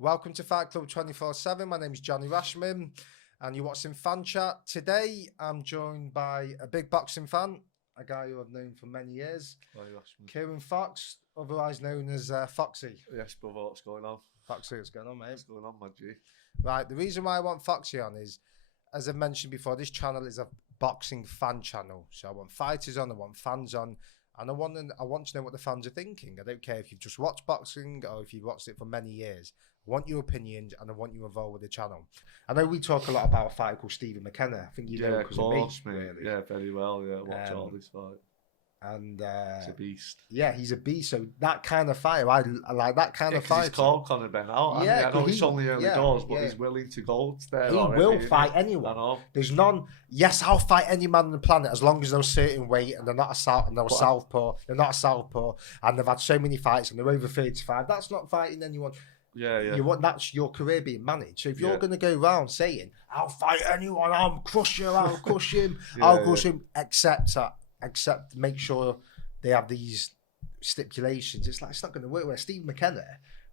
Welcome to Fight Club 24/7. My name is Johnny Rashman, and you're watching Fan Chat. Today, I'm joined by a big boxing fan, a guy who I've known for many years, Kieran Fox, otherwise known as Foxy. Yes, brother, what's going on? Foxy, what's going on, mate? What's going on, my G? Right, the reason why I want Foxy on is, as I've mentioned before, this channel is a boxing fan channel. So I want fighters on, I want fans on, and I want to know what the fans are thinking. I don't care if you've just watched boxing or if you've watched it for many years. I want your opinions and I want you involved with the channel. I know we talk a lot about a fighter called Stevie Mckenna. I think you know because of me, really. Yeah, very well. Yeah, watch all this fight. And he's a beast. Yeah, he's a beast. So that kind of fighter, I like that kind of fighter. He's called Conor Ben out. I know it's only early doors, but he's willing to go there. He will fight anyone. I know. There's none. Yes, I'll fight any man on the planet as long as they're a certain weight and they're not a southpaw. They're not a southpaw, and they've had so many fights and they're over 35. That's not fighting anyone. Yeah. That's your career being managed. So if you're going to go around saying, "I'll fight anyone, I'll crush you, I'll crush him, I'll crush him," except make sure they have these stipulations. It's not going to work. Where Steve McKenna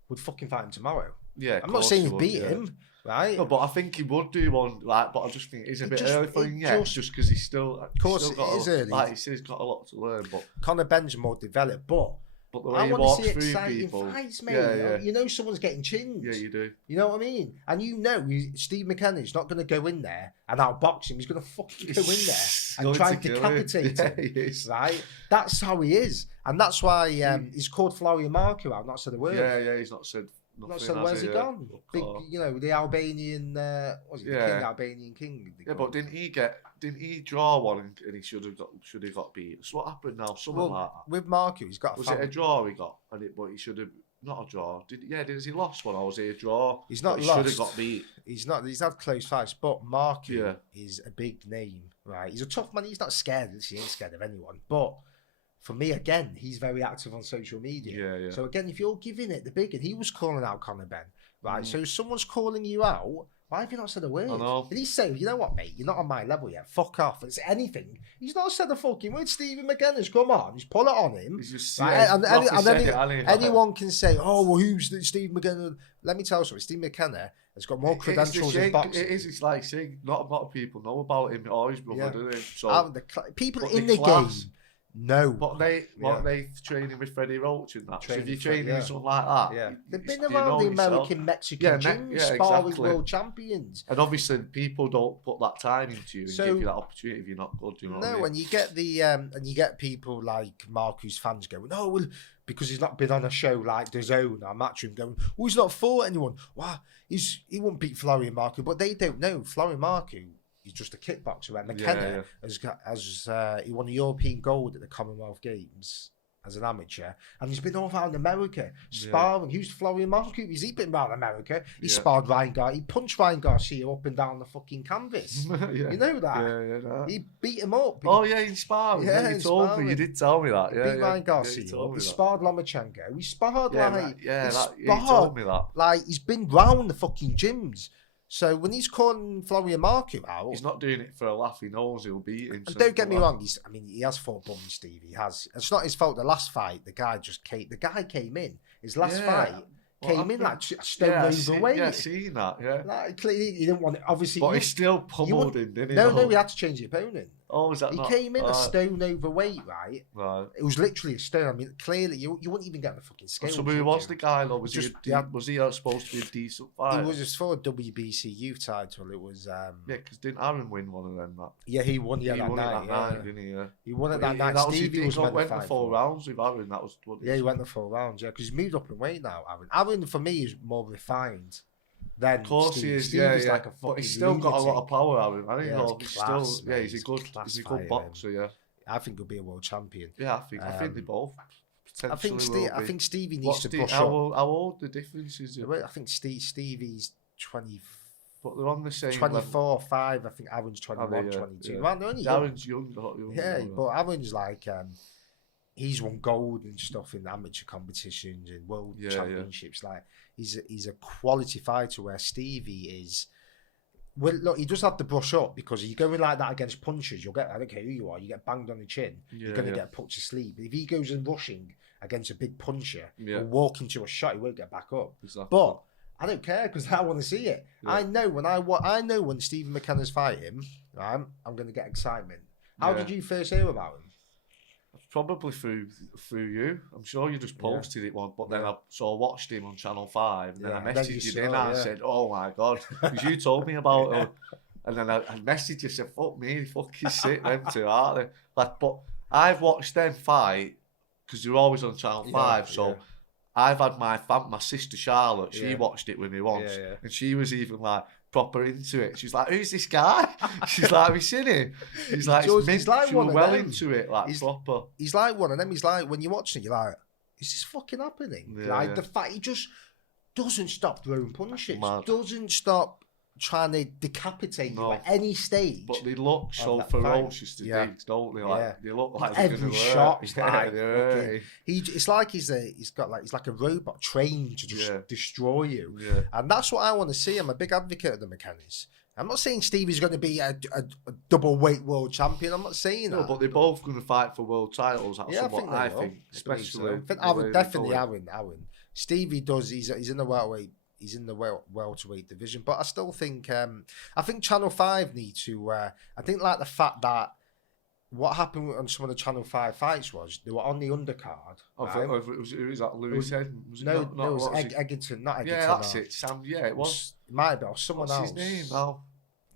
would fucking fight him tomorrow. Yeah, I'm not saying he'd beat him, right? No, but I think he would do one. But I just think it's a bit early for him yet, just because he's still. Of course, it is early. Like he says, he's got a lot to learn. But Conor Ben's more developed, but the way he walks through people, fights, mate. You know someone's getting chins. Yeah, you do. You know what I mean? And Steve McKenna's not going to go in there and outbox him. He's going to fucking go in there and try and decapitate him. He is. Right? That's how he is. And that's why he's called Flowery Marku. I've not said a word. Yeah, he's not said nothing. Not said where's he gone? Big, the Albanian, the king, Albanian king. Yeah, but didn't he draw one and he should have got beat? So what happened now? Something like that. With Marku, he's got. Was it a draw he got? But he should have not a draw. Has he lost one or was it a draw? He's not lost. Should have got beat. He's not. He's had close fights, but Marku is a big name, right? He's a tough man. He's not scared. He ain't scared of anyone, but. For me, again, he's very active on social media. Yeah. So again, if you're giving it the big, and he was calling out Conor Ben, right? So if someone's calling you out, why have you not said a word? I know. And he's saying, you know what, mate, you're not on my level yet. Fuck off. It's anything. He's not said a fucking word. Stevie McKenna's come on. He's pull it on him. He's just, anyone can say, oh, well, who's Steve McKenna? Let me tell you something. Steve McKenna has got more credentials in boxing. It's like saying not a lot of people know about him or his brother, do they? So people in the game. No, but they training with Freddie Roach and that. So if you're training with someone like that, they've been around the American, Mexican gyms, sparring world champions. And obviously, people don't put that time into you and give you that opportunity if you're not good. You know what I mean? When you get and you get people like Marku's fans going, "Oh, well," because he's not been on a show like DAZN or Matchroom, going, "Oh, he's not fought anyone. Wow, he won't beat Flowery Marku," but they don't know Flowery Marku. He's just a kickboxer. Where Mckenna he won a European gold at the Commonwealth Games as an amateur, and he's been all around America sparring. Who's Flowery Marku? He's been around America. He sparred Ryan Garcia. He punched Ryan Garcia up and down the fucking canvas. You know that? No. He beat him up. In sparring. Yeah, you told me. You did tell me that. He beat Ryan Garcia. He sparred Lomachenko. He sparred you told me that. Like he's been round the fucking gyms. So when he's calling Flowery Marku out, he's not doing it for a laugh. He knows he'll beat him. And don't get me wrong. He has fought bums, Steve. He has. It's not his fault. The last fight, the guy came in. His last fight came in like a stone overweight. Yeah, seen that. Yeah. Like clearly he didn't want it. Obviously, but he still pummeled him, didn't he? No, he had to change the opponent. Oh, is that he not? came in a stone overweight, right? Right. It was literally a stone. I mean, clearly you wouldn't even get on the fucking scale. So who was the guy though? Was he supposed to be a decent fighter? He was just for a WBC youth title. It was because didn't Aaron win one of them? Yeah, he won. He won that night, didn't he? Yeah. He won it that night. Stevie went the 4 rounds with Aaron. That was he went the 4 rounds. Yeah, because he's moved up in weight now. Aaron for me is more refined. Then of course he is, like a but he's still got a lot of power, Aaron. I think he's he's a good boxer. Yeah, I think he'll be a world champion. Yeah, I think they both. I think Stevie needs to brush up. How old the difference is? I think Stevie's 20. But they're on the same 24, 5. I think Aaron's 21, 22. Yeah. Man, Aaron's young. Yeah, but Aaron's like he's won gold and stuff in amateur competitions and world championships. Like he's a quality fighter. Where Stevie is, well, look, he does have to brush up because you're going like that against punchers. You'll get, I don't care who you are, you get banged on the chin. You're going to get put to sleep. But if he goes in rushing against a big puncher, or walk into a shot, he won't get back up. Exactly. But I don't care because I want to see it. Yeah. I know when Stevie McKenna's fighting, right, I'm going to get excitement. How did you first hear about him? Probably through you. I'm sure you just posted it once, but then I watched him on Channel 5, and then I messaged you, and I said, "Oh my God," because you told me about it, and then I messaged you, said, "Fuck me, fucking sick them two, aren't they?" Like, but I've watched them fight because they're always on Channel 5, so. I've had my sister Charlotte, she watched it with me once, and she was even like proper into it. She's like, "Who's this guy?" She's like, "Have you seen him?" She's like, he's like she one was of well them. into it, like he's, proper. He's like one of them. He's like, when you're watching it, you're like, is this fucking happening? The fact he just doesn't stop throwing punches, doesn't stop trying to decapitate you at any stage. But they look so ferocious to things, don't they? Like they look like every shot's like it's like he's like a robot trained to just destroy you. And that's what I want to see. I'm a big advocate of the Mckennas. I'm not saying Stevie's going to be a double weight world champion. I'm not saying that. No, but they're both going to fight for world titles. That's what I think. Especially, I think Aaron, definitely Aaron. Stevie does. He's in the welterweight. He's in the welterweight division, but I still think Channel 5 need to. I think like the fact that what happened on some of the Channel 5 fights was they were on the undercard. Who was that? Lewis Head? No, it was Egerton, not Egerton. Yeah, that's it. Sam. Yeah, it was. It might be or someone else. What's his name now?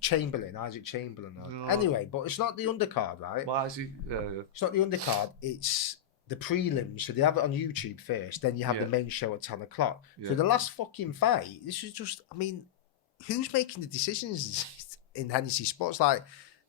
Chamberlain, Isaac Chamberlain. No. Anyway, but it's not the undercard, right? Why is he? It's not the undercard. It's the prelims, so they have it on YouTube first, then you have the main show at 10 o'clock. So the last fucking fight, this is just, I mean, who's making the decisions in Hennessy Sports? Like,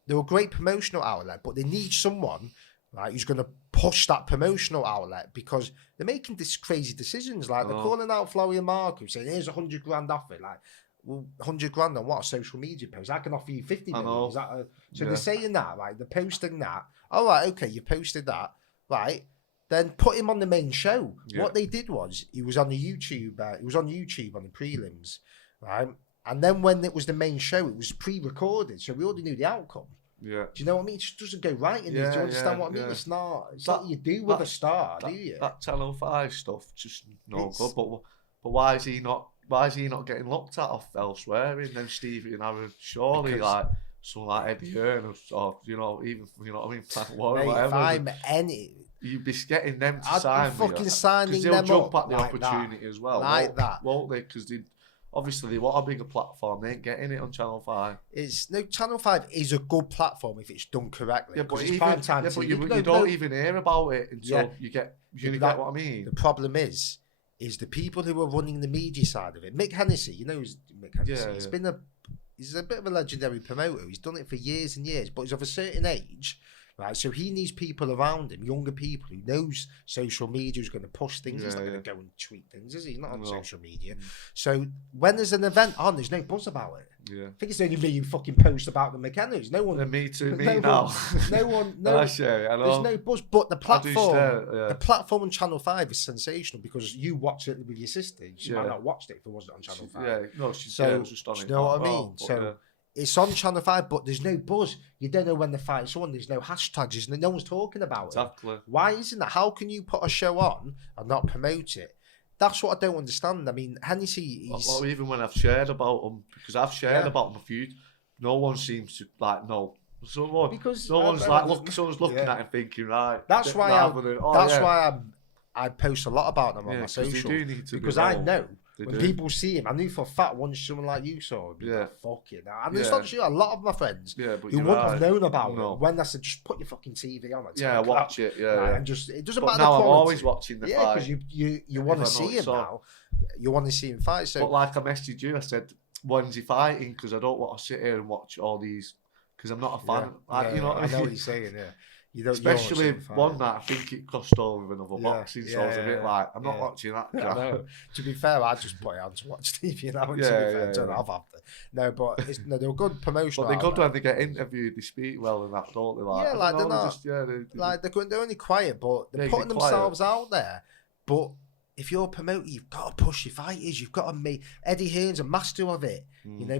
they're a great promotional outlet, but they need someone, right, who's going to push that promotional outlet because they're making this crazy decisions. Like, they're calling out Florian Marku, saying, here's 100 grand off it. Like, well, 100 grand on what? A social media post? I can offer you 50 million. Is that so they're saying that, like, they're posting that. All right, okay, you posted that, right? Then put him on the main show. Yeah. What they did was he was on the YouTube. He was on YouTube on the prelims, right? And then when it was the main show, it was pre-recorded, so we already knew the outcome. Yeah. Do you know what I mean? It just doesn't go right in this. Do you understand what I mean? It's not. It's not what you do with a star, do you? That Channel 5 stuff just no good. But why is he not? Why is he not getting looked at off elsewhere? And then Stevie and Aaron, surely like someone like Eddie Hearn or even what I mean, Frank Warren, whatever. If I'm any. You'd be getting them to sign. I'd be fucking signing them up. They'll jump at the opportunity as well. Like that. Won't they? Because obviously they want a bigger platform. They ain't getting it on Channel 5. Channel 5 is a good platform if it's done correctly. Yeah, but you don't even hear about it until you get what I mean. The problem is the people who are running the media side of it. Mick Hennessy, who's Mick Hennessy? He's a bit of a legendary promoter. He's done it for years and years, but he's of a certain age. Right, so he needs people around him, younger people who knows social media is going to push things. He's not going to go and tweet things, is he? He's not on social media. So when there's an event on, there's no buzz about it. Yeah. I think it's only me who fucking post about the Mckennas. No one. Me too. Me now. No one. No. I share. I know. There's no buzz, but the platform, the platform on Channel 5 is sensational because you watch it with your sister. She might not have watched it if it wasn't on Channel 5. Yeah, no, she's just on it. You know what I mean? So. It's on Channel 5, but there's no buzz. You don't know when the fight's on. There's no hashtags. No one's talking about it. Why isn't that? How can you put a show on and not promote it? That's what I don't understand. I mean, Hennessy... Well, even when I've shared about them, because I've shared about them a few, no one seems to, no one's looking at him thinking, right... That's why I post a lot about them on my social. Because I know... When people see him, I knew for a fact once someone like you saw him, fuck it. And it's not true. A lot of my friends who wouldn't have known about it when I said, just put your fucking TV on. Watch it. And just, it doesn't matter now the quality. I'm always watching the fight. Yeah, because you want to see him now. You want to see him fight. So, but like I messaged you, I said, when's he fighting? Because I don't want to sit here and watch all these, because I'm not a fan. I know what you're saying, Especially one that I think it crossed over with another boxing, so I was a bit like, I'm not watching that. To be fair, I just put it on to watch Stevie now. No, but they're good promotional. But they're good when they get interviewed, they speak well and that, don't they? Like, they're not. They're only quiet, but they're putting themselves out there. But if you're a promoter, you've got to push your fighters. You've got to make Eddie Hearn's a master of it.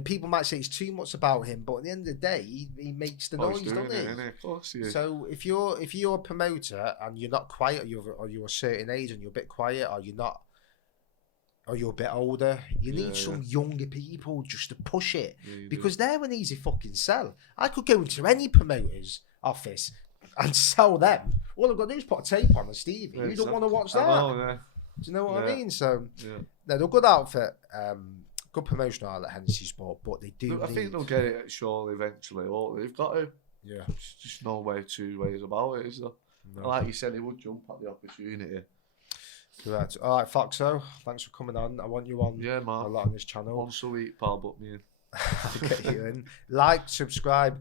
People might say it's too much about him, but at the end of the day, he makes the noise, doesn't he? Of course, So if you're a promoter and you're not quiet, or you're a certain age and you're a bit quiet, or or you're a bit older, you need some younger people just to push it. Yeah, because they're an easy fucking sell. I could go into any promoter's office and sell them. All I've got to do is put a tape on a Stevie. You don't want to watch that. Do you know what I mean? So, they're a good outfit. Good promotional outlet, Hennessy Sport, but they do. I think they'll get it surely eventually. They've got to. Yeah. There's just no way two ways about it, is there? No. Like you said, he would jump at the opportunity. Correct. All right, Foxo, thanks for coming on. I want you on man. a lot on this channel. Once a week, pal, but me in. I'll get you in. Like, subscribe.